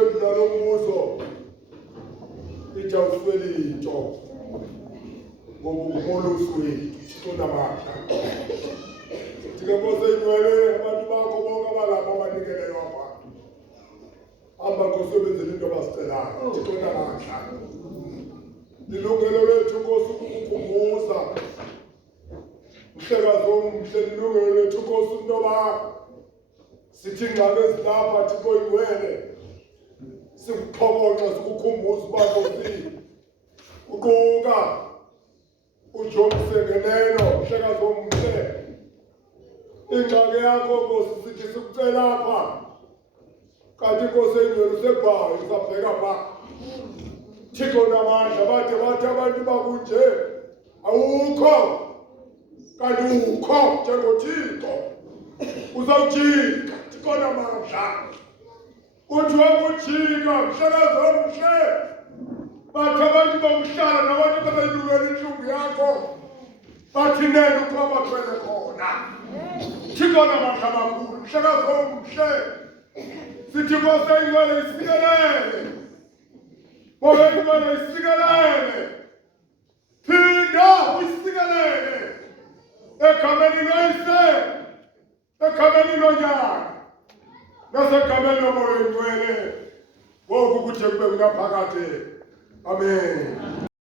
ukuphendula lo mbuzo ithi awusweli into ngobukhulusi wethu Thixo namandla. Ndingabuza inywele abantu bakho bonke abalapha abanikeleyo apha. Hamba Nkosi uyobenzela into abazicelayo Thixo namandla. Lilungelo lethu Nkosi ukukukhumbuza. Mhlekazi omhle lilungelo lethu Nkosi intoba sithi ingxaki ezilapha Thixo inywele. Sikuphokoxa sikukhumbuza uba Nkosi uquka uJob Sengeneno mhlekazi omhle. Ingxaki yakho Nkosi sithi sikucela apha. Kanti Nkosi enywele usebhayo usabheka pha. Thixo namandla bathi abantu bakunje awukho. Kanti ukho njengoThixo. Uzawujika Thixo namandla. Uthi wakujika mhlekazi omhle. Bathi abantu bakuhlala nabantu babelungela inhlungu yakho. Bathi nena ukho abakhwele khona. Thixo namandla makhulu mhlekazi omhle. Sithi Nkosi ingcwele isikelele. Moya ingcwele isikelele. Phinda uyisikelele. Egameni likaYise. Egameni likaNyana. Nasegameni loMoya Oyingcwele. Ngoku kuthe kube kunaphakade. Amen.